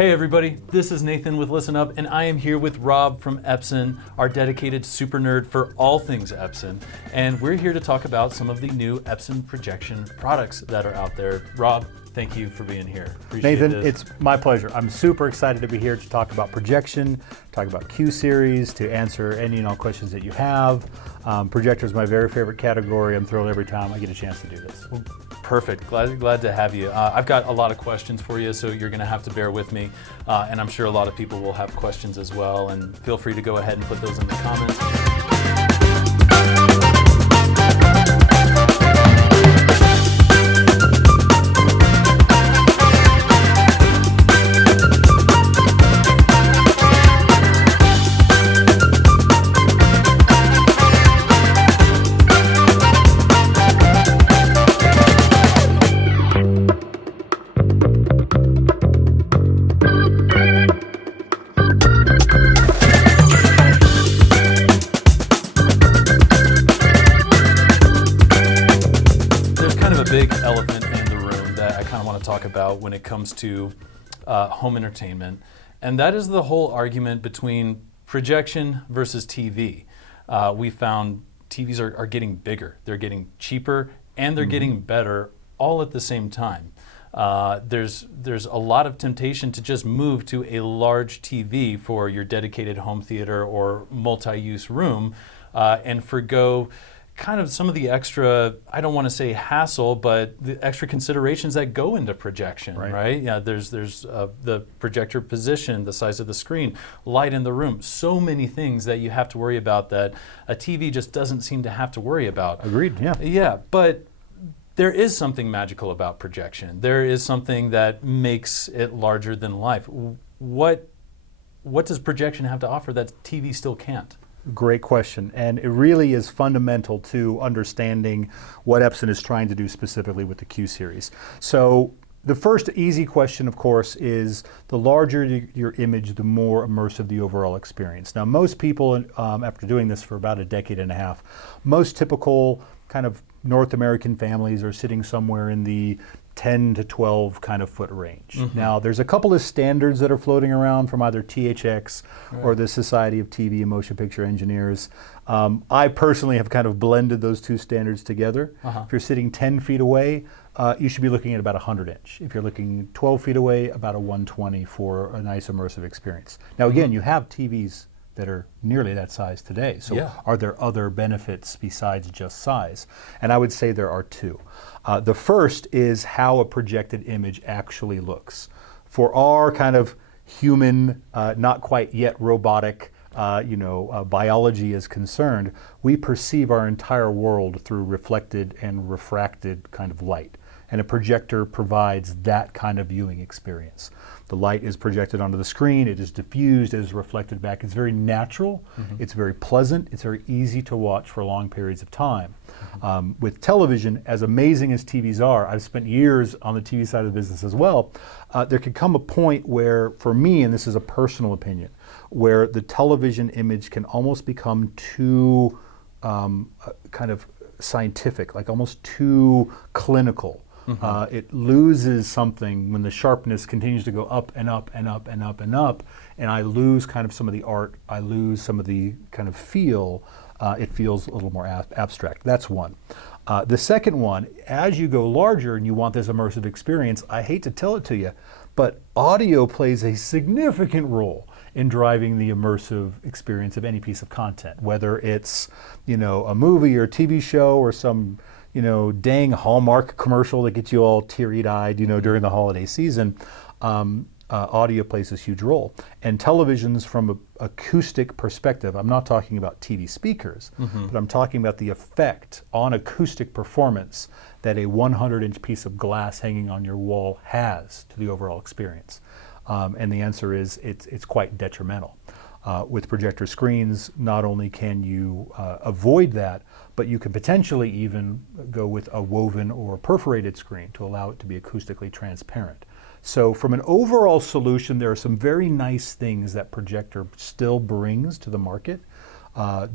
Hey everybody, this is Nathan with ListenUp, and I am here with Rob from Epson, our dedicated super nerd for all things Epson. And we're here to talk about some of the new Epson projection products that are out there. Rob, thank you for being here. Appreciate Nathan, this. it's my pleasure. I'm super excited to be here to talk about projection, talk about Q Series, to answer any and all questions that you have. Projector is my very favorite category. I'm thrilled every time I get a chance to do this. Perfect. Glad to have you. I've got a lot of questions for you, so you're going to have to bear with me. And I'm sure a lot of people will have questions as well. And feel free to go ahead and put those in the comments. Big elephant in the room that I kind of want to talk about when it comes to home entertainment, and that is the whole argument between projection versus TV. We found TVs are getting bigger, they're getting cheaper, and they're getting better all at the same time. There's a lot of temptation to just move to a large TV for your dedicated home theater or multi-use room and forgo kind of some of the extra, I don't want to say hassle, but the extra considerations that go into projection, right? Yeah, there's the projector position, the size of the screen, light in the room, so many things that you have to worry about that a TV just doesn't seem to have to worry about. Agreed, yeah. Yeah, but there is something magical about projection. There is something that makes it larger than life. What does projection have to offer that TV still can't? Great question, and it really is fundamental to understanding what Epson is trying to do specifically with the Q Series. So the first easy question, of course, is the larger your image, the more immersive the overall experience. Now, most people, after doing this for about a decade and a half, most typical kind of North American families are sitting somewhere in the 10 to 12 kind of foot range. Now, there's a couple of standards that are floating around from either THX or the Society of TV and Motion Picture Engineers. I personally have kind of blended those two standards together. If you're sitting 10 feet away, you should be looking at about 100 inch. If you're looking 12 feet away, about a 120 for a nice immersive experience. Now, again, you have TVs that are nearly that size today. So are there other benefits besides just size? And I would say there are two. The first is how a projected image actually looks. For our kind of human, not quite yet robotic, biology is concerned, we perceive our entire world through reflected and refracted kind of light. And a projector provides that kind of viewing experience. The light is projected onto the screen, it is diffused, it is reflected back. It's very natural, it's very pleasant, it's very easy to watch for long periods of time. With television, as amazing as TVs are, I've spent years on the TV side of the business as well, there could come a point where, for me, and this is a personal opinion, where the television image can almost become too kind of scientific, like almost too clinical. It loses something when the sharpness continues to go up and up and up and up and up, and I lose kind of some of the art, I lose some of the kind of feel. It feels a little more abstract. That's one. The second one, as you go larger and you want this immersive experience, I hate to tell it to you, but audio plays a significant role in driving the immersive experience of any piece of content, whether it's, a movie or a TV show or some dang Hallmark commercial that gets you all teary-eyed, during the holiday season. Audio plays a huge role. And televisions from an acoustic perspective, I'm not talking about TV speakers, but I'm talking about the effect on acoustic performance that a 100-inch piece of glass hanging on your wall has to the overall experience. And the answer is it's quite detrimental. With projector screens, not only can you avoid that, but you can potentially even go with a woven or perforated screen to allow it to be acoustically transparent. So from an overall solution, there are some very nice things that projector still brings to the market.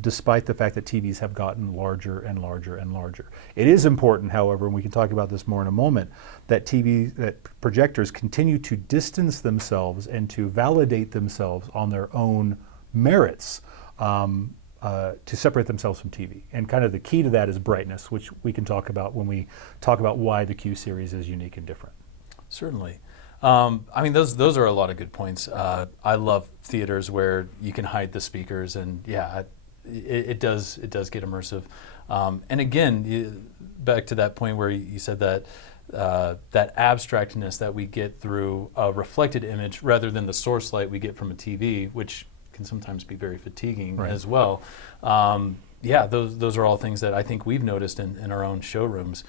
despite the fact that TVs have gotten larger and larger and larger. It is important, however, and we can talk about this more in a moment, that projectors continue to distance themselves and to validate themselves on their own merits, to separate themselves from TV. And kind of the key to that is brightness, which we can talk about when we talk about why the Q Series is unique and different. Certainly. I mean, those are a lot of good points. I love theaters where you can hide the speakers, and yeah, it does get immersive. And again, back to that point where you said that that abstractness that we get through a reflected image rather than the source light we get from a TV, which can sometimes be very fatiguing as well. Yeah, those are all things that I think we've noticed in our own showrooms.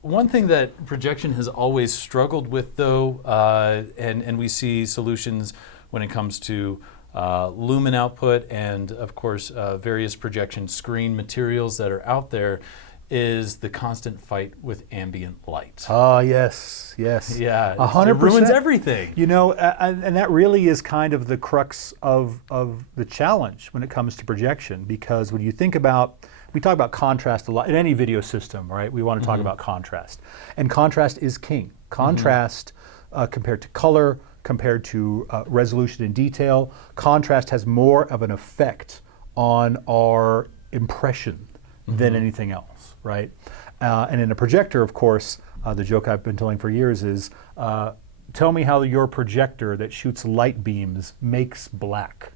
One thing that projection has always struggled with, though, and we see solutions when it comes to lumen output and, of course, various projection screen materials that are out there, is the constant fight with ambient light. Ah, yes. Yeah, 100%. It ruins everything. You know, and that really is kind of the crux of the challenge when it comes to projection, because when you think about, we talk about contrast a lot in any video system, right? We want to talk about contrast, and contrast is king. Contrast compared to color, compared to resolution and detail, contrast has more of an effect on our impression than anything else, right? And in a projector, of course, the joke I've been telling for years is, tell me how your projector that shoots light beams makes black,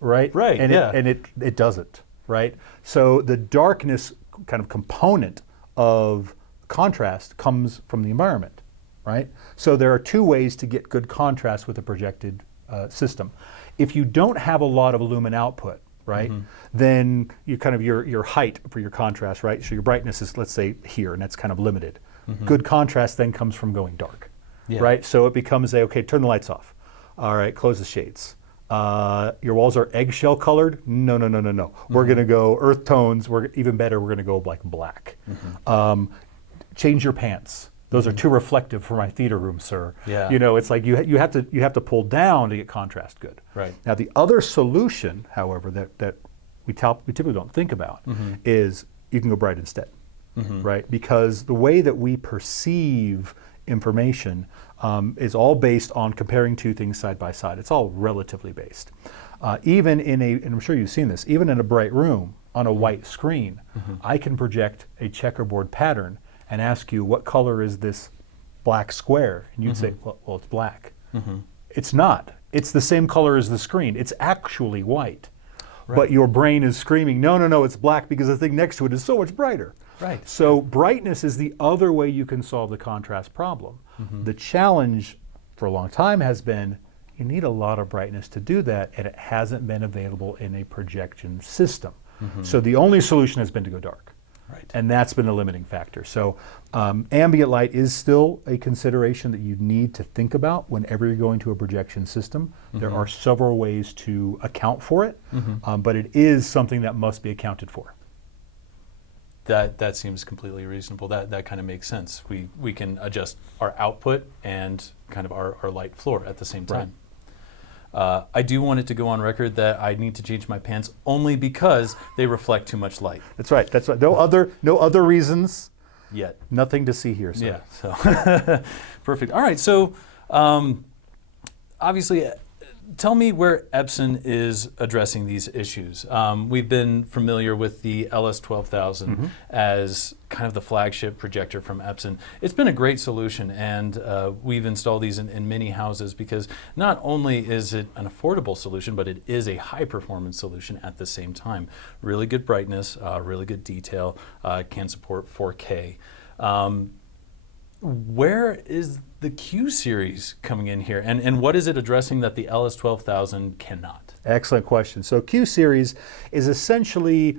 right? Right, and yeah. It doesn't, right? So the darkness kind of component of contrast comes from the environment, right? So there are two ways to get good contrast with a projected system. If you don't have a lot of lumen output, right, then you kind of your height for your contrast, right? So your brightness is, let's say, here, and that's kind of limited. Good contrast then comes from going dark, right? So it becomes okay, turn the lights off. All right, close the shades. Your walls are eggshell colored? No. We're going to go earth tones. Even better, we're going to go like black. Change your pants. Those are too reflective for my theater room, sir. Yeah. You know, it's like you have to pull down to get contrast good. Right. Now the other solution, however, that we typically don't think about is you can go bright instead, right? Because the way that we perceive information is all based on comparing two things side by side. It's all relatively based. Even and I'm sure you've seen this, even in a bright room on a white screen, I can project a checkerboard pattern and ask you, what color is this black square? And you'd say, well, it's black. It's not. It's the same color as the screen. It's actually white. Right. But your brain is screaming, no, it's black because the thing next to it is so much brighter. Right. So brightness is the other way you can solve the contrast problem. The challenge for a long time has been, you need a lot of brightness to do that, and it hasn't been available in a projection system. So the only solution has been to go dark. Right. And that's been the limiting factor. So ambient light is still a consideration that you need to think about whenever you're going to a projection system. There are several ways to account for it, but it is something that must be accounted for. That seems completely reasonable. That kind of makes sense. We can adjust our output and kind of our light floor at the same time. Right. I do want it to go on record that I need to change my pants only because they reflect too much light. That's right. No other reasons. Yet. Nothing to see here, sir. Yeah. So perfect. All right. So obviously, tell me where Epson is addressing these issues. We've been familiar with the LS12000 as kind of the flagship projector from Epson. It's been a great solution, and we've installed these in many houses because not only is it an affordable solution, but it is a high-performance solution at the same time. Really good brightness, really good detail, can support 4K. Where is the Q Series coming in here, and what is it addressing that the LS12000 cannot? Excellent question. So Q Series is essentially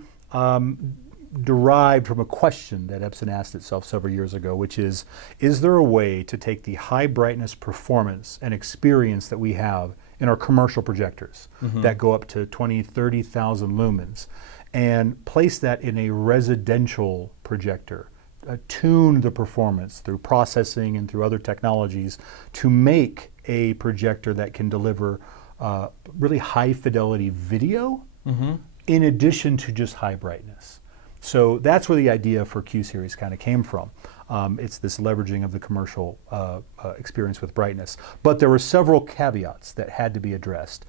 derived from a question that Epson asked itself several years ago, which is there a way to take the high brightness performance and experience that we have in our commercial projectors that go up to 20, 30,000 lumens and place that in a residential projector? Tune the performance through processing and through other technologies to make a projector that can deliver really high fidelity video in addition to just high brightness. So that's where the idea for Q Series kind of came from. It's this leveraging of the commercial experience with brightness. But there were several caveats that had to be addressed.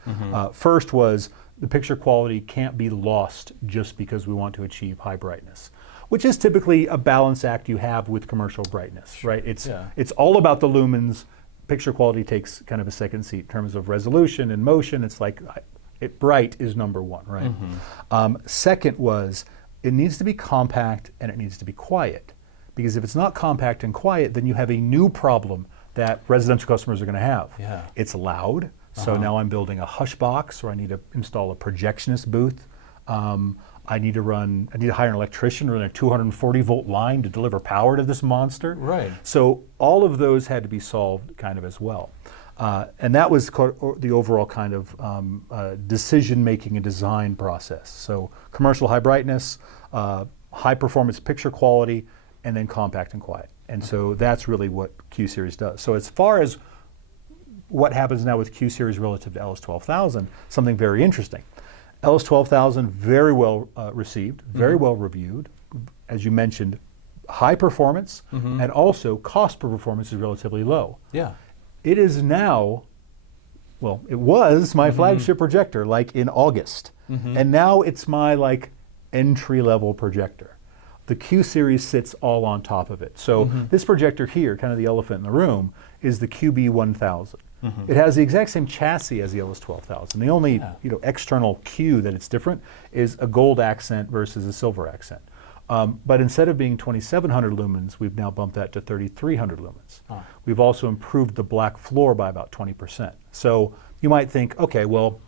First was the picture quality can't be lost just because we want to achieve high brightness, which is typically a balance act you have with commercial brightness, right? It's all about the lumens. Picture quality takes kind of a second seat in terms of resolution and motion. It's like bright is number one, right? Second was it needs to be compact and it needs to be quiet. Because if it's not compact and quiet, then you have a new problem that residential customers are going to have. It's loud, so now I'm building a hush box, or I need to install a projectionist booth. I need to hire an electrician or run a 240 volt line to deliver power to this monster. Right. So all of those had to be solved kind of as well. And that was the overall kind of decision-making and design process. So commercial high brightness, high performance picture quality, and then compact and quiet. And so that's really what Q Series does. So as far as what happens now with Q Series relative to LS12000, something very interesting. LS12000, very well received, very well reviewed. As you mentioned, high performance, and also cost per performance is relatively low. It is now, well, it was my flagship projector, like in August. And now it's my entry-level projector. The Q Series sits all on top of it. So this projector here, kind of the elephant in the room, is the QB1000. It has the exact same chassis as the LS12000. The only external Q that it's different is a gold accent versus a silver accent. But instead of being 2700 lumens, we've now bumped that to 3300 lumens. We've also improved the black floor by about 20%. So you might think, okay, well,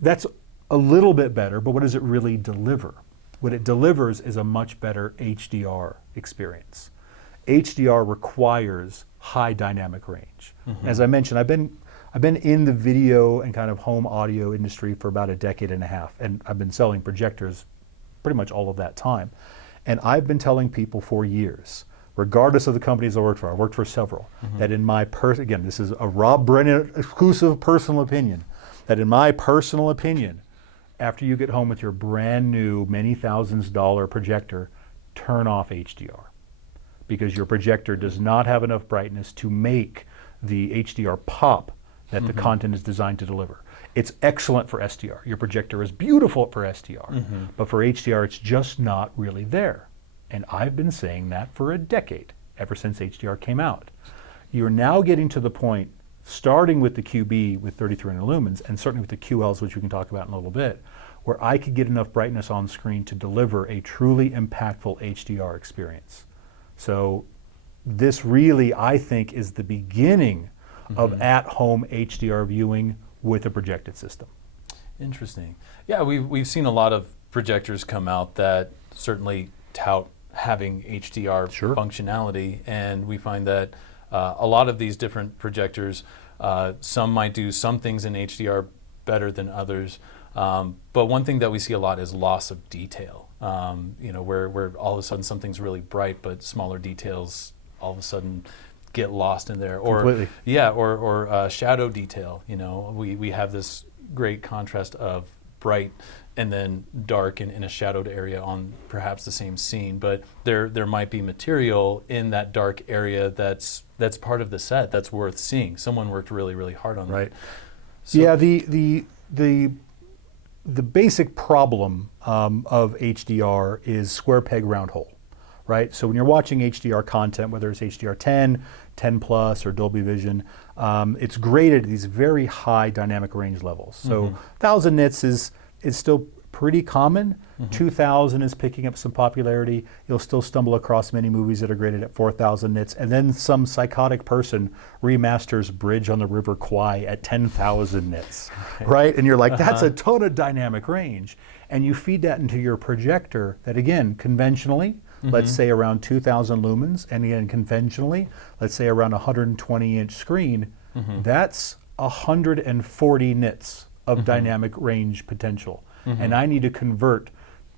that's a little bit better, but what does it really deliver? What it delivers is a much better HDR experience. HDR requires high dynamic range. As I mentioned, I've been in the video and kind of home audio industry for about a decade and a half, and I've been selling projectors pretty much all of that time. And I've been telling people for years, regardless of the companies I worked for several, that in my again, this is a Rob Brennan exclusive personal opinion, that in my personal opinion, after you get home with your brand new many thousands dollar projector, turn off HDR. Because your projector does not have enough brightness to make the HDR pop that the content is designed to deliver. It's excellent for SDR. Your projector is beautiful for SDR, but for HDR it's just not really there. And I've been saying that for a decade, ever since HDR came out. You're now getting to the point, starting with the QB with 3300 lumens, and certainly with the QLs, which we can talk about in a little bit, where I could get enough brightness on screen to deliver a truly impactful HDR experience. So this really, I think, is the beginning of at-home HDR viewing with a projected system. Interesting. Yeah, we've seen a lot of projectors come out that certainly tout having HDR functionality, and we find that a lot of these different projectors, some might do some things in HDR better than others, but one thing that we see a lot is loss of detail. Where all of a sudden something's really bright, but smaller details all of a sudden get lost in there, or or shadow detail. We have this great contrast of bright and then dark in a shadowed area on perhaps the same scene, but there might be material in that dark area that's part of the set that's worth seeing. Someone worked really, really hard on that. So, yeah, the basic problem of HDR is square peg round hole, right? So when you're watching HDR content, whether it's HDR 10, 10 plus, or Dolby Vision, it's graded at these very high dynamic range levels. So 1000 nits is still pretty common. 2000 is picking up some popularity. You'll still stumble across many movies that are graded at 4000 nits, and then some psychotic person remasters Bridge on the River Kwai at 10,000 nits, right? And you're like, that's a ton of dynamic range. And you feed that into your projector that, again, conventionally, let's say around 2000 lumens, and again, conventionally, let's say around a 120-inch screen, that's 140 nits of dynamic range potential. And I need to convert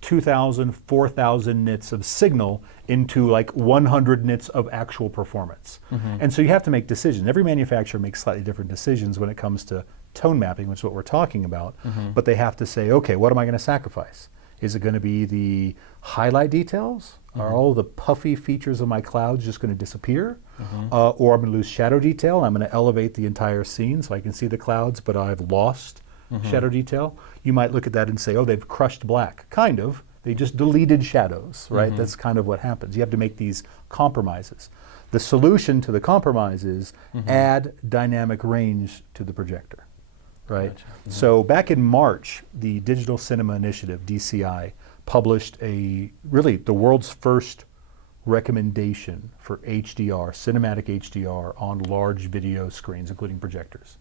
2,000, 4,000 nits of signal into like 100 nits of actual performance. And so you have to make decisions. Every manufacturer makes slightly different decisions when it comes to tone mapping, which is what we're talking about, but they have to say, okay, what am I going to sacrifice? Is it going to be the highlight details? Are all the puffy features of my clouds just going to disappear? Or I'm going to lose shadow detail. I'm going to elevate the entire scene so I can see the clouds, but I've lost shadow detail. You might look at that and say, oh, they've crushed black. Kind of. They just deleted shadows, right? That's kind of what happens. You have to make these compromises. The solution to the compromise is add dynamic range to the projector, right? Gotcha. So back in March, the Digital Cinema Initiative, DCI, published really the world's first recommendation for HDR, cinematic HDR on large video screens, including projectors.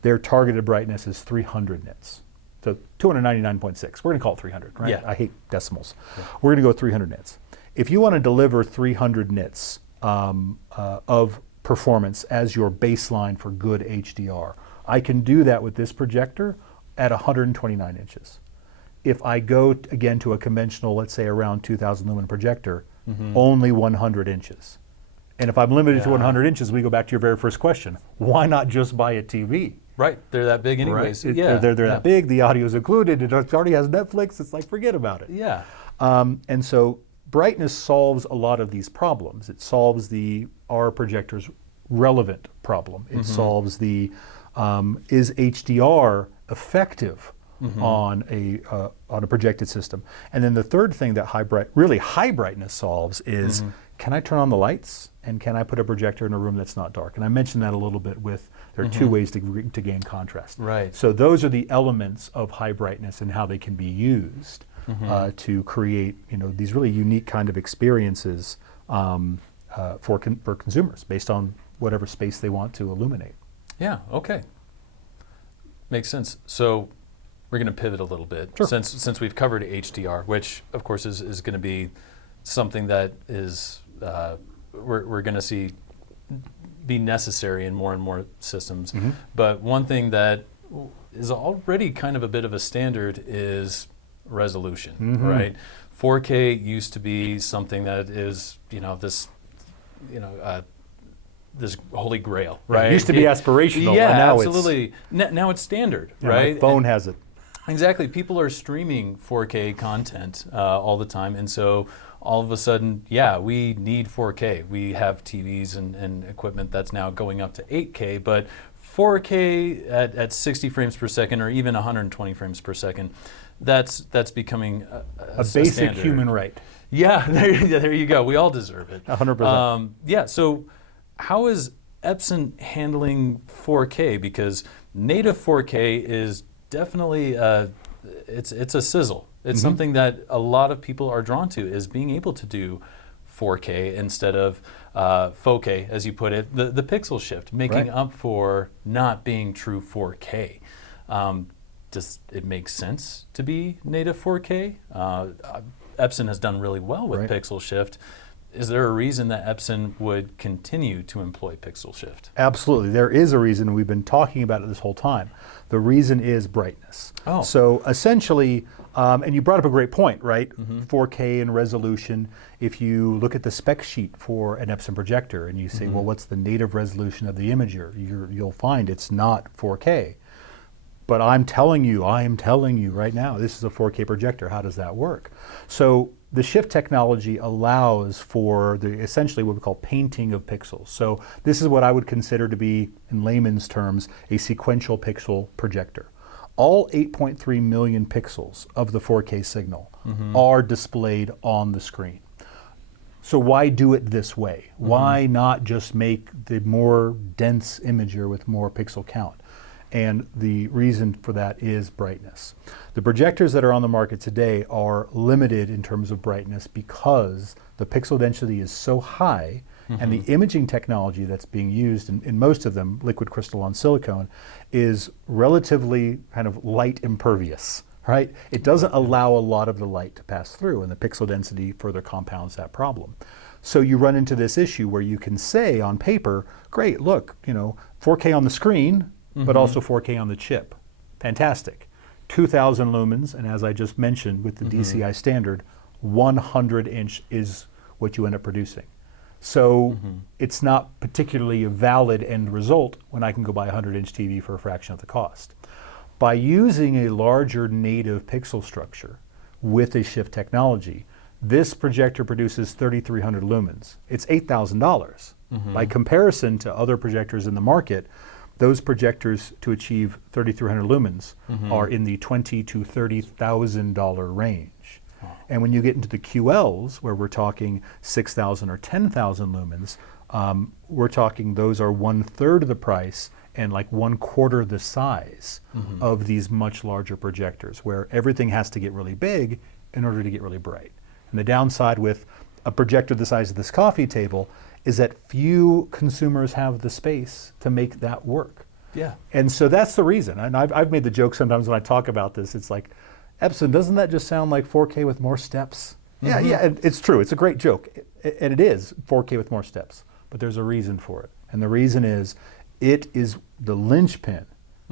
Their targeted brightness is 300 nits. So 299.6, we're going to call it 300, right? Yeah. I hate decimals. Yeah. We're going to go 300 nits. If you want to deliver 300 nits of performance as your baseline for good HDR, I can do that with this projector at 129 inches. If I go again to a conventional, let's say around 2,000 lumen projector, only 100 inches. And if I'm limited to 100 inches, we go back to your very first question. Why not just buy a TV? Right, they're that big anyways. Right? Yeah, they're that big, the audio's included, it already has Netflix, it's like, forget about it. Yeah. And so brightness solves a lot of these problems. It solves are projectors relevant problem. It solves the, is HDR effective on a projected system? And then the third thing that really high brightness solves is, can I turn on the lights and can I put a projector in a room that's not dark? And I mentioned that a little bit there are two ways to gain contrast. Right. So those are the elements of high brightness and how they can be used to create these really unique kind of experiences for consumers based on whatever space they want to illuminate. Yeah, okay. Makes sense. So we're going to pivot a little bit. Sure. Since we've covered HDR, which of course is going to be something that is we're going to see be necessary in more and more systems. But one thing that is already kind of a bit of a standard is resolution, right? 4K used to be something that is, this holy grail, right? It used to be aspirational. Yeah, and now absolutely. Now it's standard, Yeah, right? my phone has it. Exactly. People are streaming 4K content all the time, and so all of a sudden, yeah, we need 4K. We have TVs and equipment that's now going up to 8K, but 4K at 60 frames per second or even 120 frames per second, that's becoming a basic standard. human right. Yeah, there you go. We all deserve it. 100%. Yeah, so how is Epson handling 4K? Because native 4K is definitely, it's a sizzle. It's something that a lot of people are drawn to, is being able to do 4K instead of 4K, as you put it, the pixel shift, making up for not being true 4K. Does it make sense to be native 4K? Epson has done really well with pixel shift. Is there a reason that Epson would continue to employ pixel shift? Absolutely. There is a reason. We've been talking about it this whole time. The reason is brightness. Oh. So essentially, and you brought up a great point, right? 4K and resolution. If you look at the spec sheet for an Epson projector and you say, well, what's the native resolution of the imager? You'll find it's not 4K. But I am telling you right now, this is a 4K projector. How does that work? So the shift technology allows for essentially what we call painting of pixels. So this is what I would consider to be, in layman's terms, a sequential pixel projector. All 8.3 million pixels of the 4K signal are displayed on the screen. So why do it this way? Why not just make the more dense imager with more pixel count? And the reason for that is brightness. The projectors that are on the market today are limited in terms of brightness because the pixel density is so high and the imaging technology that's being used in most of them, liquid crystal on silicone, is relatively kind of light impervious, right? It doesn't allow a lot of the light to pass through, and the pixel density further compounds that problem. So you run into this issue where you can say on paper, great, look, 4K on the screen, but also 4K on the chip. Fantastic. 2,000 lumens, and as I just mentioned with the DCI standard, 100 inch is what you end up producing. So it's not particularly a valid end result when I can go buy a 100-inch TV for a fraction of the cost. By using a larger native pixel structure with a shift technology, this projector produces 3,300 lumens. It's $8,000. By comparison to other projectors in the market, those projectors to achieve 3,300 lumens are in the $20,000 to $30,000 range. And when you get into the QLs, where we're talking 6,000 or 10,000 lumens, we're talking those are 1/3 of the price and like 1/4 the size of these much larger projectors, where everything has to get really big in order to get really bright. And the downside with a projector the size of this coffee table is that few consumers have the space to make that work. Yeah. And so that's the reason. And I've made the joke sometimes when I talk about this, it's like, Epson, doesn't that just sound like 4K with more steps? Yeah, it's true. It's a great joke. And it is 4K with more steps. But there's a reason for it. And the reason is it is the linchpin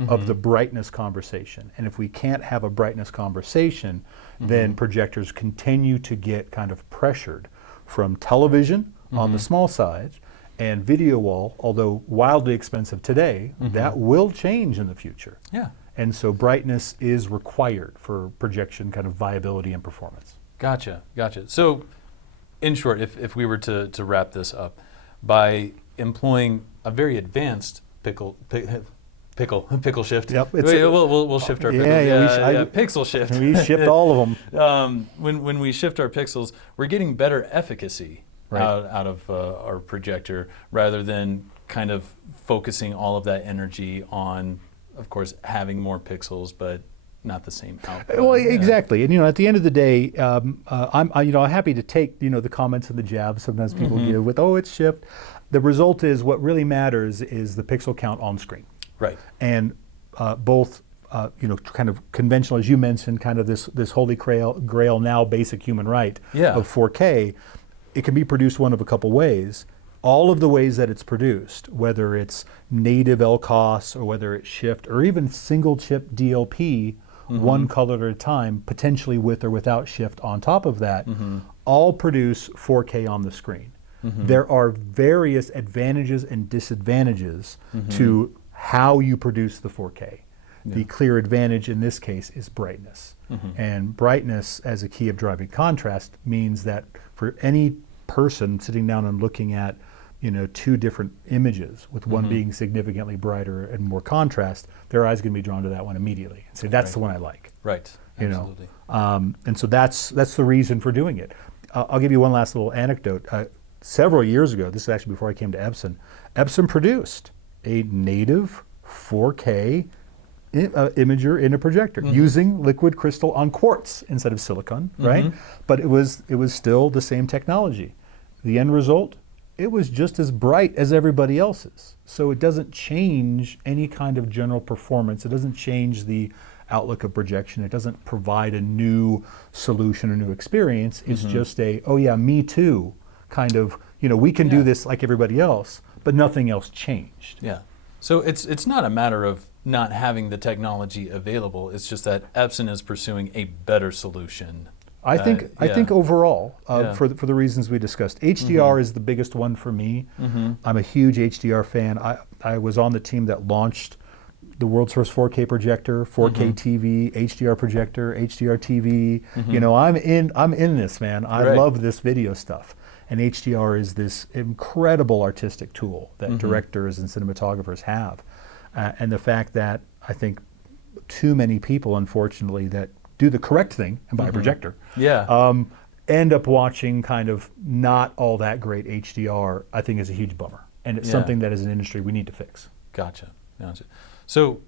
of the brightness conversation. And if we can't have a brightness conversation, then projectors continue to get kind of pressured from television on the small side and video wall, although wildly expensive today, that will change in the future. Yeah. And so brightness is required for projection kind of viability and performance. Gotcha. So in short, if we were to wrap this up, by employing a very advanced pickle shift. Yep, we'll shift our pickles. Pixel shift. We shift all of them. When we shift our pixels, we're getting better efficacy out of our projector, rather than kind of focusing all of that energy on, of course, having more pixels, but not the same output. Well, exactly. And at the end of the day, I'm happy to take the comments and the jabs sometimes people give with, oh, it's shift. The result is what really matters is the pixel count on screen. Right. And both kind of conventional, as you mentioned, kind of this holy grail now basic human right of 4K. It can be produced one of a couple ways. All of the ways that it's produced, whether it's native LCOS or whether it's shift or even single chip DLP, one color at a time, potentially with or without shift on top of that, all produce 4K on the screen. There are various advantages and disadvantages to how you produce the 4K. The clear advantage in this case is brightness. And brightness as a key of driving contrast means that for any person sitting down and looking at two different images, with one being significantly brighter and more contrast, their eyes going to be drawn to that one immediately and say, that's the one I like. Right. Absolutely. And so that's the reason for doing it. I'll give you one last little anecdote. Several years ago, this is actually before I came to Epson, Epson produced a native 4K imager in a projector using liquid crystal on quartz instead of silicon, right? But it was still the same technology. The end result, it was just as bright as everybody else's. So it doesn't change any kind of general performance. It doesn't change the outlook of projection. It doesn't provide a new solution or new experience. It's just a, oh yeah, me too, kind of, we can do this like everybody else, but nothing else changed. Yeah. So it's not a matter of not having the technology available. It's just that Epson is pursuing a better solution. I think overall, for the reasons we discussed, HDR is the biggest one for me. I'm a huge HDR fan. I was on the team that launched the world's first 4K projector, 4K TV, HDR projector, HDR TV. I'm in this, man. I love this video stuff. And HDR is this incredible artistic tool that directors and cinematographers have. And the fact that I think too many people, unfortunately, that do the correct thing and buy a projector, end up watching kind of not all that great HDR, I think is a huge bummer. And it's something that as an industry we need to fix. Gotcha. So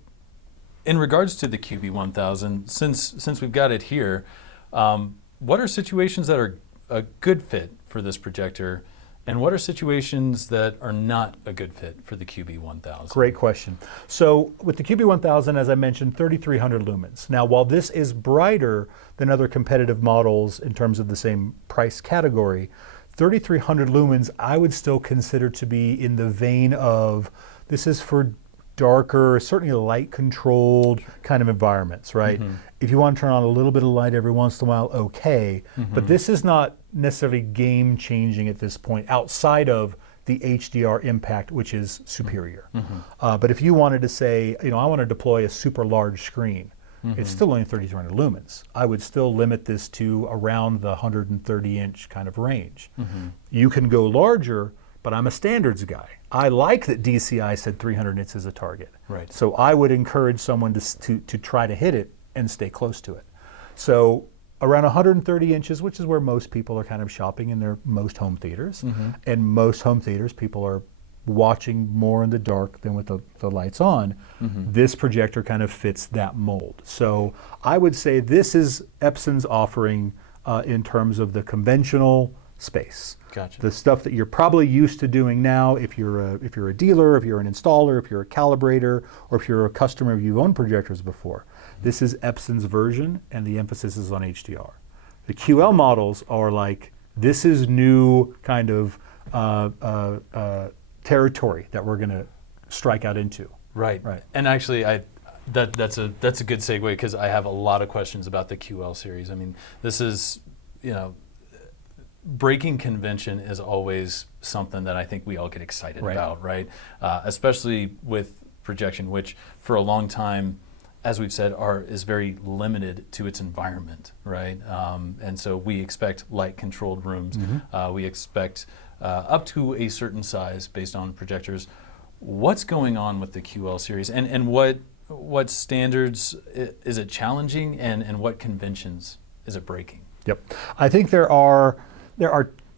in regards to the QB1000, since we've got it here, what are situations that are a good fit for this projector, and what are situations that are not a good fit for the QB1000? Great question. So with the QB1000, as I mentioned, 3,300 lumens. Now, while this is brighter than other competitive models in terms of the same price category, 3,300 lumens I would still consider to be in the vein of, this is for darker, certainly light-controlled kind of environments, right? If you want to turn on a little bit of light every once in a while, okay. But this is not necessarily game-changing at this point, outside of the HDR impact, which is superior. But if you wanted to say, I want to deploy a super large screen, it's still only 3300 lumens. I would still limit this to around the 130-inch kind of range. You can go larger, but I'm a standards guy. I like that DCI said 300 nits is a target. Right. So I would encourage someone to try to hit it and stay close to it. So around 130 inches, which is where most people are kind of shopping in their most home theaters. And most home theaters, people are watching more in the dark than with the lights on. This projector kind of fits that mold. So I would say this is Epson's offering in terms of the conventional space. Gotcha. The stuff that you're probably used to doing now, if you're a dealer, if you're an installer, if you're a calibrator, or if you're a customer, if you've owned projectors before. This is Epson's version, and the emphasis is on HDR. The QL models are like, this is new kind of territory that we're going to strike out into. Right. And actually, that's a good segue, because I have a lot of questions about the QL series. I mean, this is, breaking convention is always something that I think we all get excited about, right? Especially with projection, which for a long time, as we've said, is very limited to its environment, right? And so we expect light-controlled rooms. We expect up to a certain size based on projectors. What's going on with the QL series, and what standards is it challenging, and what conventions is it breaking? Yep, I think there are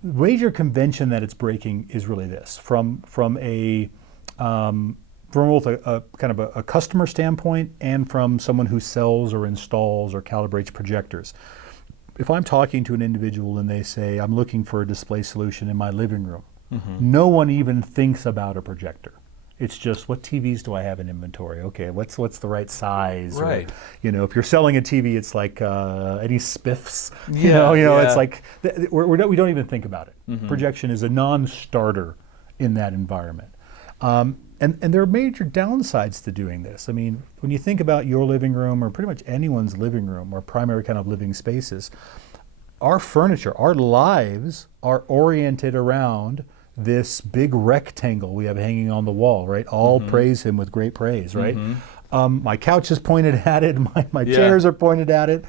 major convention that it's breaking is really this from both a kind of a customer standpoint and from someone who sells or installs or calibrates projectors. If I'm talking to an individual and they say, I'm looking for a display solution in my living room, no one even thinks about a projector. It's just, what TVs do I have in inventory? Okay, what's the right size? Right. Or, if you're selling a TV, it's like any spiffs. Yeah, It's like we don't even think about it. Projection is a non-starter in that environment. And there are major downsides to doing this. I mean, when you think about your living room, or pretty much anyone's living room, or primary kind of living spaces, our furniture, our lives are oriented around this big rectangle we have hanging on the wall, right? All praise him with great praise, right? My couch is pointed at it, my chairs are pointed at it.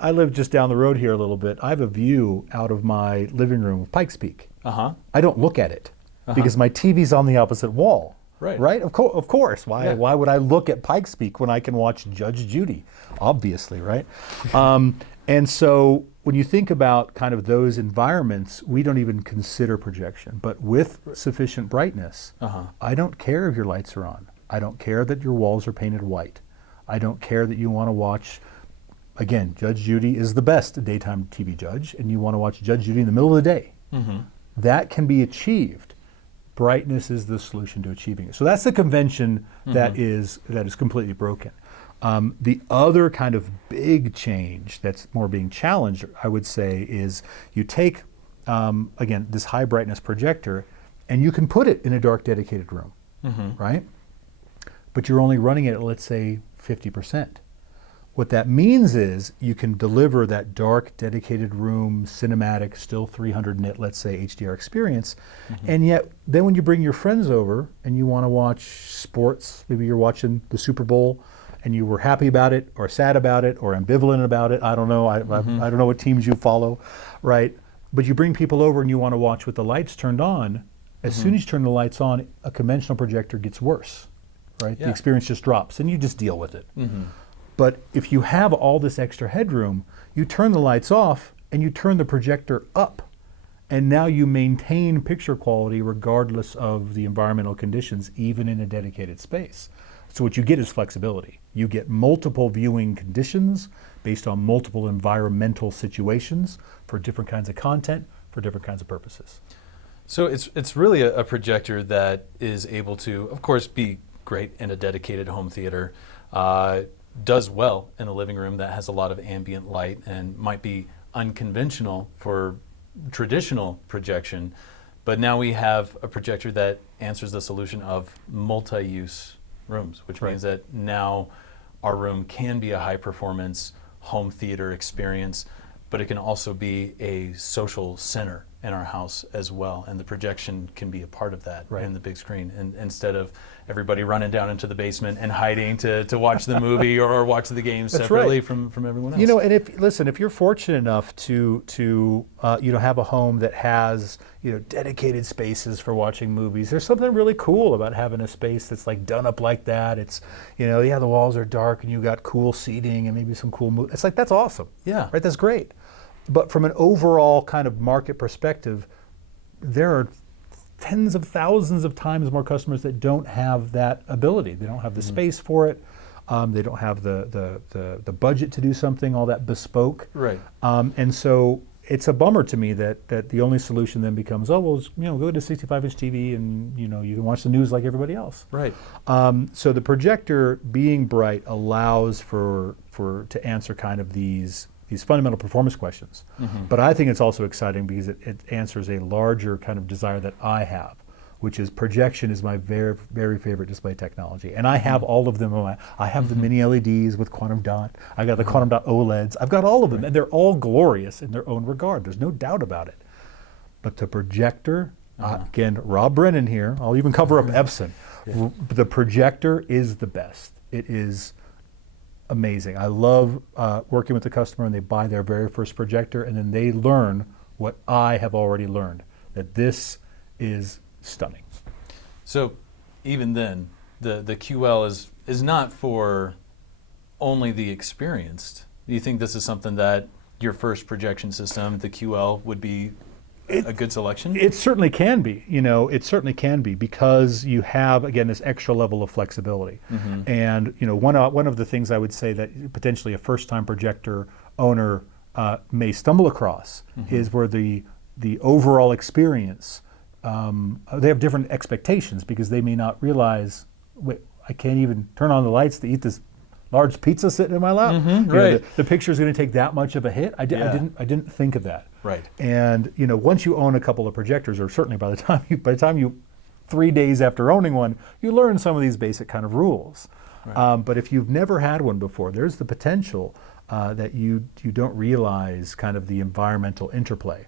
I live just down the road here a little bit. I have a view out of my living room of Pikes Peak. I don't look at it because my TV's on the opposite wall. Right? Of course. Why would I look at Pikes Peak when I can watch Judge Judy? Obviously, right? And so when you think about kind of those environments, we don't even consider projection. But with sufficient brightness, I don't care if your lights are on. I don't care that your walls are painted white. I don't care that you want to watch, again, Judge Judy is the best daytime TV judge, and you want to watch Judge Judy in the middle of the day. That can be achieved. Brightness is the solution to achieving it. So that's the convention that is completely broken. The other kind of big change that's more being challenged, I would say, is you take, again, this high brightness projector, and you can put it in a dark dedicated room, right? But you're only running it at, let's say, 50%. What that means is you can deliver that dark, dedicated room, cinematic, still 300 nit, let's say, HDR experience, and yet then when you bring your friends over and you want to watch sports, maybe you're watching the Super Bowl and you were happy about it or sad about it or ambivalent about it, I don't know, I don't know what teams you follow, right? But you bring people over and you want to watch with the lights turned on, as soon as you turn the lights on, a conventional projector gets worse, right? The experience just drops and you just deal with it. But if you have all this extra headroom, you turn the lights off and you turn the projector up, and now you maintain picture quality regardless of the environmental conditions, even in a dedicated space. So what you get is flexibility. You get multiple viewing conditions based on multiple environmental situations for different kinds of content, for different kinds of purposes. So it's really a projector that is able to, of course, be great in a dedicated home theater, does well in a living room that has a lot of ambient light and might be unconventional for traditional projection, but now we have a projector that answers the solution of multi-use rooms, which Right. means that now our room can be a high performance home theater experience, but it can also be a social center in our house as well. And the projection can be a part of that Right. in the big screen. And instead of everybody running down into the basement and hiding to watch the movie or watch the game That's separately right. from everyone else. You know, and if you're fortunate enough to have a home that has dedicated spaces for watching movies, there's something really cool about having a space that's like done up like that. It's the walls are dark and you got cool seating and maybe some cool movies. It's like that's awesome. Yeah. Right. That's great. But from an overall kind of market perspective, there are tens of thousands of times more customers that don't have that ability. They don't have the space for it. They don't have the budget to do something all that bespoke. Right. And so it's a bummer to me that the only solution then becomes, oh, well, go to 65-inch TV and you can watch the news like everybody else. Right. So the projector being bright allows to answer kind of these fundamental performance questions. But I think it's also exciting because it answers a larger kind of desire that I have, which is projection is my very, very favorite display technology. And I have all of them. I have the mini LEDs with quantum dot. I got the quantum dot OLEDs. I've got all of them, and they're all glorious in their own regard. There's no doubt about it. But the projector, again, Rob Brennan here, I'll even cover up Epson. Yeah. The projector is the best. It is amazing. I love working with the customer and they buy their very first projector and then they learn what I have already learned, that this is stunning. So even then, the QL is not for only the experienced. Do you think this is something that your first projection system, the QL, would be a good selection? It certainly can be. It certainly can be because you have, again, this extra level of flexibility. And one of the things I would say that potentially a first-time projector owner may stumble across is where the overall experience, they have different expectations because they may not realize, wait, I can't even turn on the lights to eat this large pizza sitting in my lap. Right. The picture's going to take that much of a hit. I didn't think of that. Right. And once you own a couple of projectors, or certainly by the time you 3 days after owning one, you learn some of these basic kind of rules. Right. But if you've never had one before, there's the potential that you don't realize kind of the environmental interplay.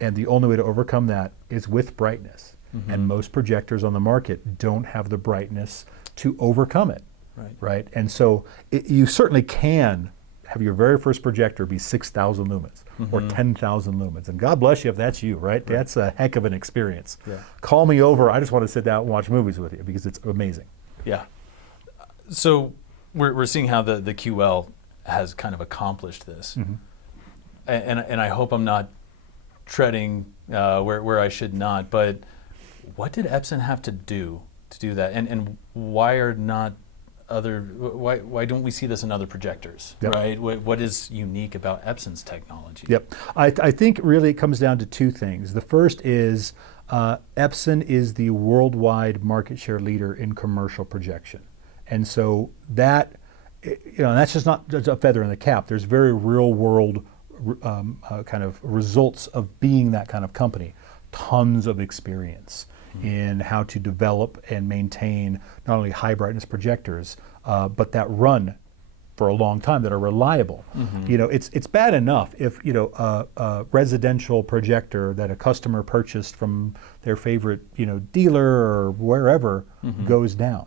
And the only way to overcome that is with brightness. And most projectors on the market don't have the brightness to overcome it. Right. And so you certainly can have your very first projector be 6,000 lumens or 10,000 lumens. And God bless you if that's you, right? That's a heck of an experience. Yeah. Call me over. I just want to sit down and watch movies with you because it's amazing. Yeah. So we're seeing how the QL has kind of accomplished this. And I hope I'm not treading where I should not, but what did Epson have to do that? And why are not why don't we see this in other projectors, right? What is unique about Epson's technology? Yep. I think really it comes down to two things. The first is Epson is the worldwide market share leader in commercial projection. And so that, that's just not a feather in the cap. There's very real world kind of results of being that kind of company. Tons of experience in how to develop and maintain not only high brightness projectors, but that run for a long time, that are reliable. It's bad enough if a residential projector that a customer purchased from their favorite dealer or wherever goes down.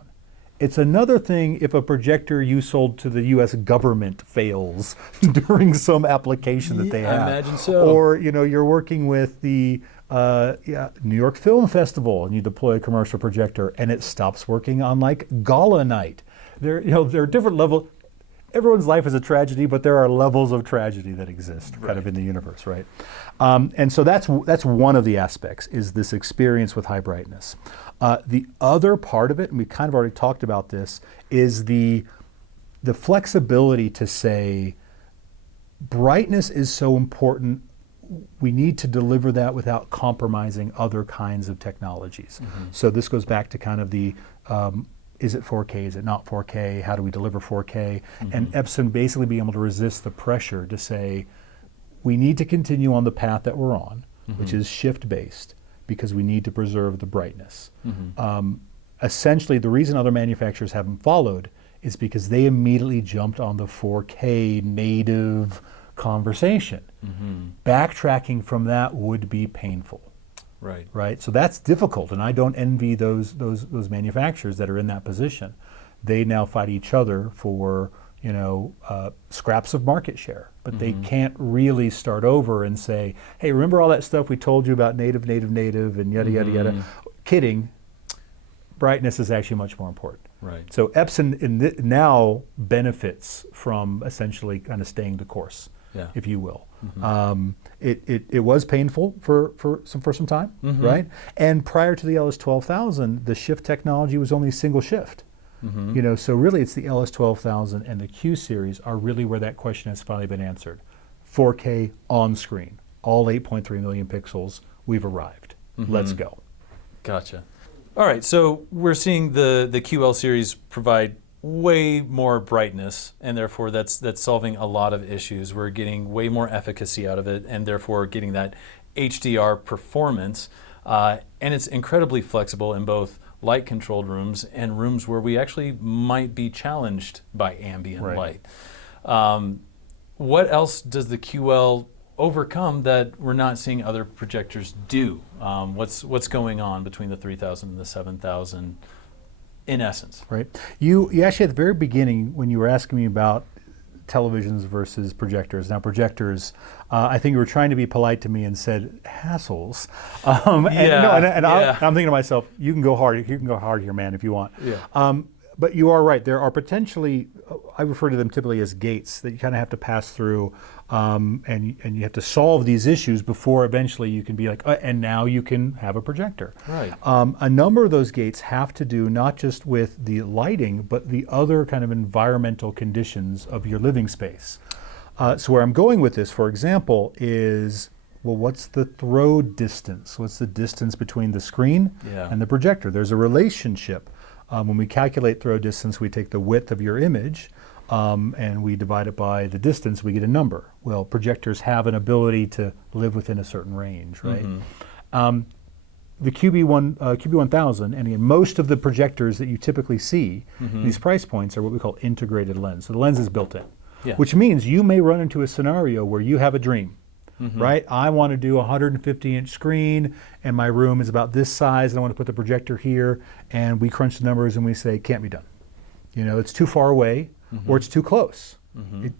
It's another thing if a projector you sold to the U.S. government fails during some application that they have. I imagine so. Or you're working with the New York Film Festival and you deploy a commercial projector and it stops working on like gala night. There are different levels. Everyone's life is a tragedy, but there are levels of tragedy that exist kind of in the universe, right? And so that's one of the aspects, is this experience with high brightness. The other part of it, and we kind of already talked about this, is the flexibility to say brightness is so important. We need to deliver that without compromising other kinds of technologies. So this goes back to kind of the is it 4K, is it not 4K, how do we deliver 4K? And Epson basically being able to resist the pressure to say, we need to continue on the path that we're on, which is shift-based, because we need to preserve the brightness. essentially the reason other manufacturers haven't followed is because they immediately jumped on the 4K native conversation. Backtracking from that would be painful. Right. So that's difficult, and I don't envy those manufacturers that are in that position. They now fight each other for scraps of market share, but they can't really start over and say, "Hey, remember all that stuff we told you about native, and yada yada yada." Kidding. Brightness is actually much more important. Right. So Epson now benefits from essentially kind of staying the course, if you will. It was painful for some time, right? And prior to the LS12000, the shift technology was only single shift. So really it's the LS12000 and the Q Series are really where that question has finally been answered. 4K on screen, all 8.3 million pixels, we've arrived. Let's go. Gotcha. All right, so we're seeing the QL series provide way more brightness, and therefore that's solving a lot of issues. We're getting way more efficacy out of it, and therefore getting that HDR performance. And it's incredibly flexible in both light-controlled rooms and rooms where we actually might be challenged by ambient light. What else does the QL overcome that we're not seeing other projectors do? What's going on between the 3000 and the 7000 in essence? Right. You actually at the very beginning when you were asking me about televisions versus projectors. Now projectors, I think you were trying to be polite to me and said hassles. I'm thinking to myself, you can go hard here, man, if you want. But you are right. There are potentially, I refer to them typically as gates that you kind of have to pass through, and you have to solve these issues before eventually you can be like, and now you can have a projector. Right. A number of those gates have to do not just with the lighting, but the other kind of environmental conditions of your living space. So where I'm going with this, for example, is, well, what's the throw distance? What's the distance between the screen and the projector? There's a relationship. When we calculate throw distance, we take the width of your image and we divide it by the distance, we get a number. Well, projectors have an ability to live within a certain range, right? The QB1000, and again, most of the projectors that you typically see, these price points are what we call integrated lens. So the lens is built in, which means you may run into a scenario where you have a dream. Right? I want to do a 150-inch screen, and my room is about this size, and I want to put the projector here, and we crunch the numbers and we say, it can't be done. It's too far away, or it's too close.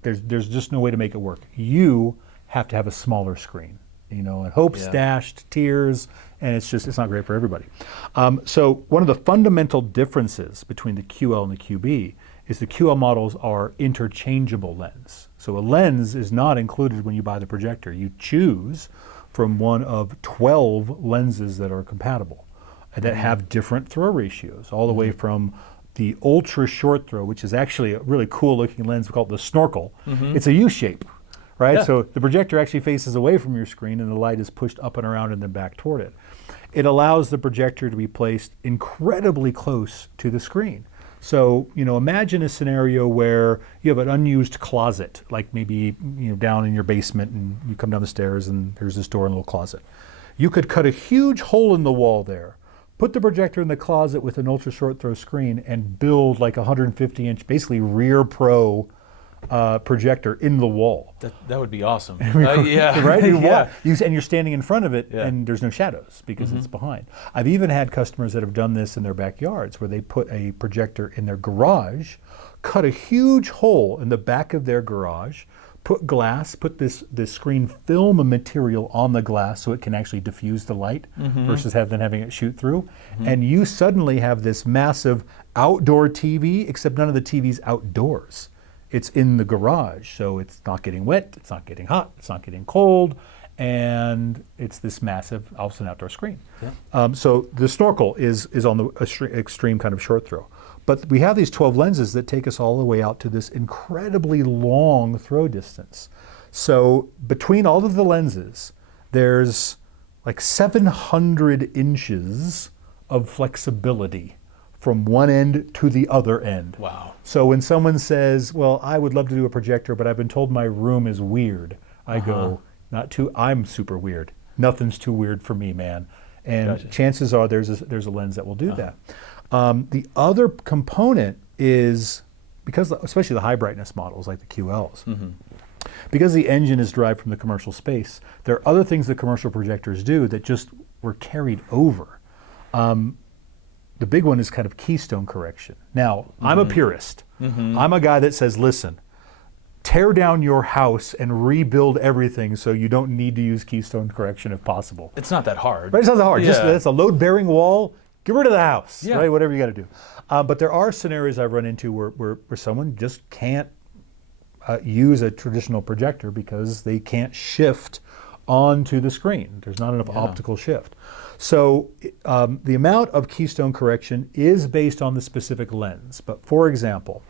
There's just no way to make it work. You have to have a smaller screen. And hopes dashed, tears, and it's not great for everybody. So one of the fundamental differences between the QL and the QB is the QL models are interchangeable lens. So a lens is not included when you buy the projector. You choose from one of 12 lenses that are compatible and that have different throw ratios, all the way from the ultra short throw, which is actually a really cool looking lens called the snorkel. It's a U shape, right? So the projector actually faces away from your screen and the light is pushed up and around and then back toward it. It allows the projector to be placed incredibly close to the screen. So, imagine a scenario where you have an unused closet, like maybe, down in your basement, and you come down the stairs and there's this door and a little closet. You could cut a huge hole in the wall there, put the projector in the closet with an ultra short throw screen, and build like a 150-inch, basically rear pro projector in the wall. That would be awesome. Right? And you're standing in front of it, and there's no shadows because it's behind. I've even had customers that have done this in their backyards where they put a projector in their garage, cut a huge hole in the back of their garage, put glass, put this screen film material on the glass so it can actually diffuse the light versus having it shoot through. And you suddenly have this massive outdoor TV, except none of the TV's outdoors. It's in the garage, so it's not getting wet, it's not getting hot, it's not getting cold, and it's this massive, also an outdoor screen. So the snorkel is on the extreme kind of short throw. But we have these 12 lenses that take us all the way out to this incredibly long throw distance. So between all of the lenses, there's like 700 inches of flexibility from one end to the other end. Wow. So when someone says, well, I would love to do a projector, but I've been told my room is weird, I go, I'm super weird. Nothing's too weird for me, man. And chances are there's a lens that will do that. The other component is, because especially the high brightness models like the QLs, because the engine is derived from the commercial space, there are other things that commercial projectors do that just were carried over. The big one is kind of keystone correction. Now, I'm a purist. I'm a guy that says, listen, tear down your house and rebuild everything so you don't need to use keystone correction if possible. It's not that hard. Right, it's not that hard. Yeah. Just it's a load-bearing wall. Get rid of the house. Yeah. Right, whatever you got to do. But there are scenarios I've run into where someone just can't use a traditional projector because they can't shift onto the screen. There's not enough optical shift. So the amount of keystone correction is based on the specific lens. But for example,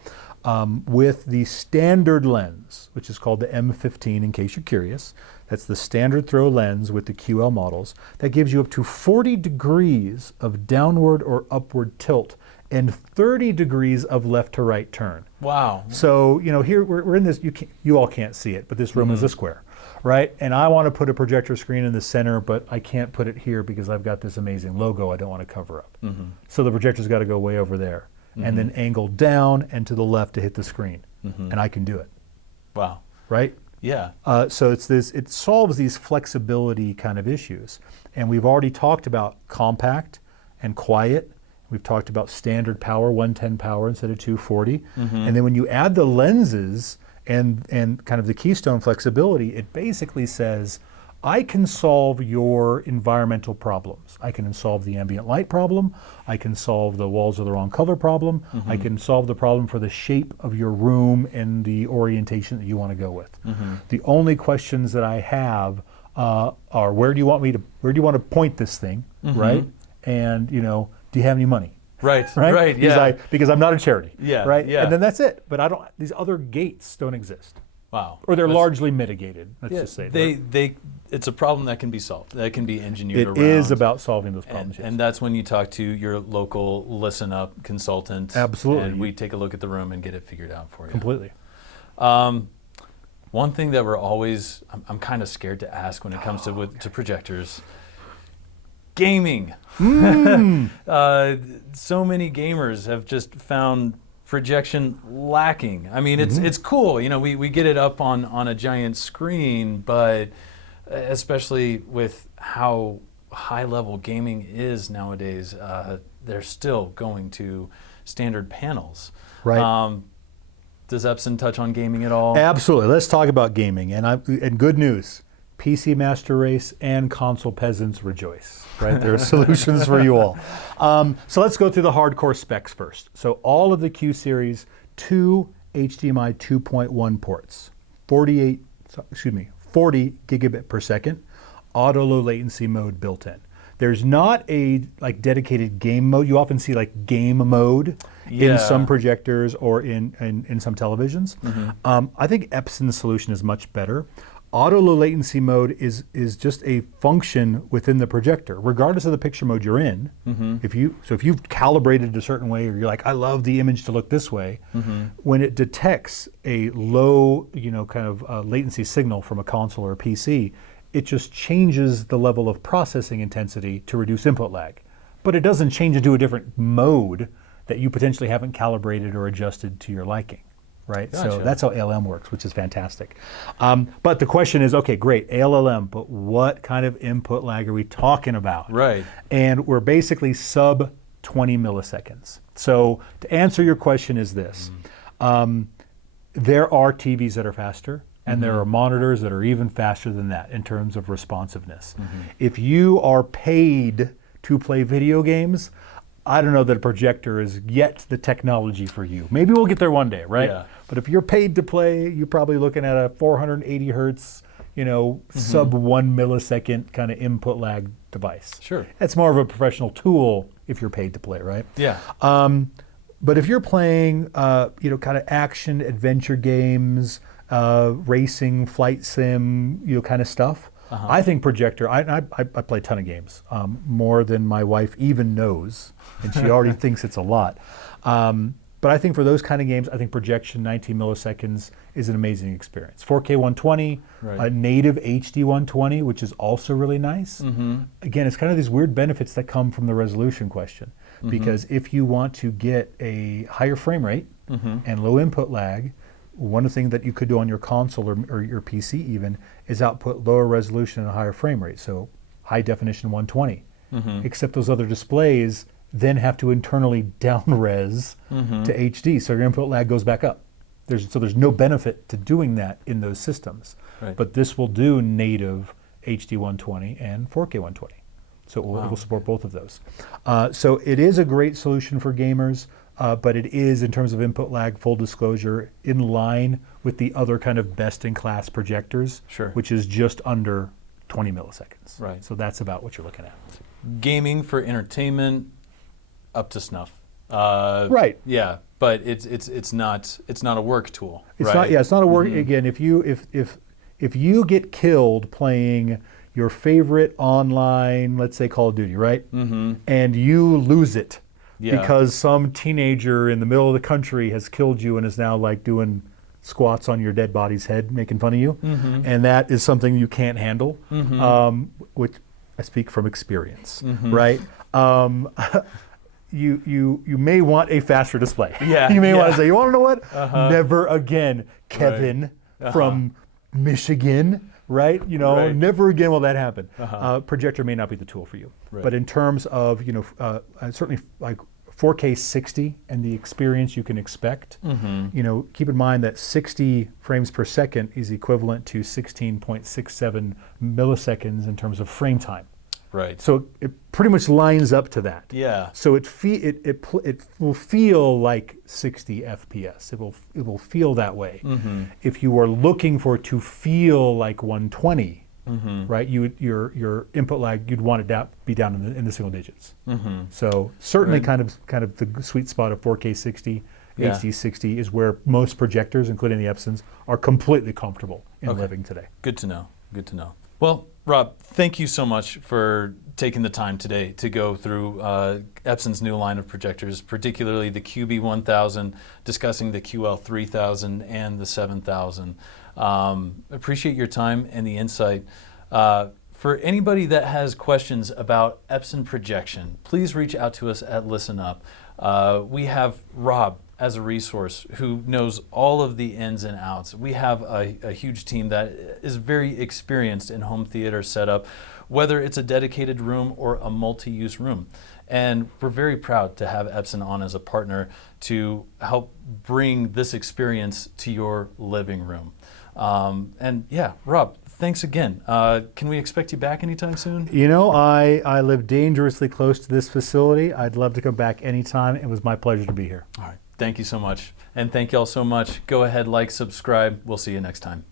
with the standard lens, which is called the M15 in case you're curious, that's the standard throw lens with the QL models, that gives you up to 40 degrees of downward or upward tilt and 30 degrees of left to right turn. Wow. So, you know, here we're in this, you all can't see it, but this room is a square, right? And I want to put a projector screen in the center, but I can't put it here because I've got this amazing logo I don't want to cover up. So the projector's got to go way over there and then angle down and to the left to hit the screen. And I can do it. Wow. Right? Yeah. So it solves these flexibility kind of issues. And we've already talked about compact and quiet. We've talked about standard power, 110 power instead of 240. And then when you add the lenses and kind of the keystone flexibility, it basically says, I can solve your environmental problems. I can solve the ambient light problem. I can solve the walls are the wrong color problem. I can solve the problem for the shape of your room and the orientation that you want to go with. The only questions that I have are where do you want to point this thing, right? And, you know, do you have any money? Right, yeah. Because I'm not a charity, Yeah, right? yeah. And then that's it. But these other gates don't exist. Wow. Or they're largely mitigated, let's just say. It's a problem that can be solved, that can be engineered around. It is about solving those problems, yes. And that's when you talk to your local ListenUp consultant. Absolutely. And we take a look at the room and get it figured out for you. Completely. One thing that I'm kind of scared to ask when it comes to projectors, gaming. So many gamers have just found projection lacking. I mean, it's cool. You know, we get it up on a giant screen, but especially with how high level gaming is nowadays, they're still going to standard panels. Right. Does Epson touch on gaming at all? Absolutely. Let's talk about gaming. And good news, PC Master Race and console peasants rejoice. Right, there are solutions for you all. So let's go through the hardcore specs first. So all of the Q Series, 2 HDMI 2.1 ports, 40 gigabit per second, auto low latency mode built in. There's not a dedicated game mode. You often see like game mode in some projectors or in some televisions. I think Epson's solution is much better. Auto low latency mode is just a function within the projector, regardless of the picture mode you're in. If you've calibrated it a certain way, or you're like, I love the image to look this way, when it detects a low, kind of latency signal from a console or a PC, it just changes the level of processing intensity to reduce input lag. But it doesn't change into a different mode that you potentially haven't calibrated or adjusted to your liking. Right, Gotcha. So that's how ALM works, which is fantastic. But the question is, okay, great, ALM, but what kind of input lag are we talking about? Right. And we're basically sub 20 milliseconds. So to answer your question is this. There are TVs that are faster, and there are monitors that are even faster than that in terms of responsiveness. If you are paid to play video games, I don't know that a projector is yet the technology for you. Maybe we'll get there one day, right? Yeah. But if you're paid to play, you're probably looking at a 480 hertz, sub 1 millisecond kind of input lag device. Sure. That's more of a professional tool if you're paid to play, right? Yeah. But if you're playing, kind of action adventure games, racing, flight sim, kind of stuff, I think projector, I play a ton of games, more than my wife even knows, and she already thinks it's a lot. But I think for those kind of games, I think projection 19 milliseconds is an amazing experience. 4K 120, Right. a native HD 120, which is also really nice. Again, it's kind of these weird benefits that come from the resolution question. because if you want to get a higher frame rate and low input lag, one of the things that you could do on your console or your PC even is output lower resolution and a higher frame rate, so high definition 120. Except those other displays then have to internally down res to HD, so your input lag goes back up. There's no benefit to doing that in those systems. Right. But this will do native HD 120 and 4K 120. So it will support both of those. So it is a great solution for gamers, but it is, in terms of input lag, full disclosure, in line with the other kind of best-in-class projectors, which is just under 20 milliseconds. Right. So that's about what you're looking at. Gaming for entertainment, up to snuff. Right. Yeah, but it's not a work tool. It's right? not. Yeah, it's not a work. Again, if you get killed playing your favorite online, let's say Call of Duty, right, and you lose it because some teenager in the middle of the country has killed you and is now like doing squats on your dead body's head, making fun of you, and that is something you can't handle, which I speak from experience, right? You may want a faster display. Yeah, you may want to say, you want to know what? Never again, Kevin from Michigan, right? You know, never again will that happen. Projector may not be the tool for you, but in terms of certainly like 4K 60 and the experience you can expect, keep in mind that 60 frames per second is equivalent to 16.67 milliseconds in terms of frame time. Right. So it pretty much lines up to that. Yeah. So it will feel like 60 FPS. It will feel that way. If you are looking for it to feel like 120, right? Your input lag, you'd want it to be down in the single digits. So certainly kind of the sweet spot of 4K 60, HD 60 is where most projectors, including the Epsons, are completely comfortable in living today. Good to know. Good to know. Well, Rob, thank you so much for taking the time today to go through Epson's new line of projectors, particularly the QB1000, discussing the QL3000 and the 7000. Appreciate your time and the insight. For anybody that has questions about Epson projection, please reach out to us at ListenUp. We have Rob as a resource who knows all of the ins and outs. We have a huge team that is very experienced in home theater setup, whether it's a dedicated room or a multi-use room. And we're very proud to have Epson on as a partner to help bring this experience to your living room. And yeah, Rob, thanks again. Can we expect you back anytime soon? You know, I live dangerously close to this facility. I'd love to come back anytime. It was my pleasure to be here. All right. Thank you so much. And thank y'all so much. Go ahead, like, subscribe. We'll see you next time.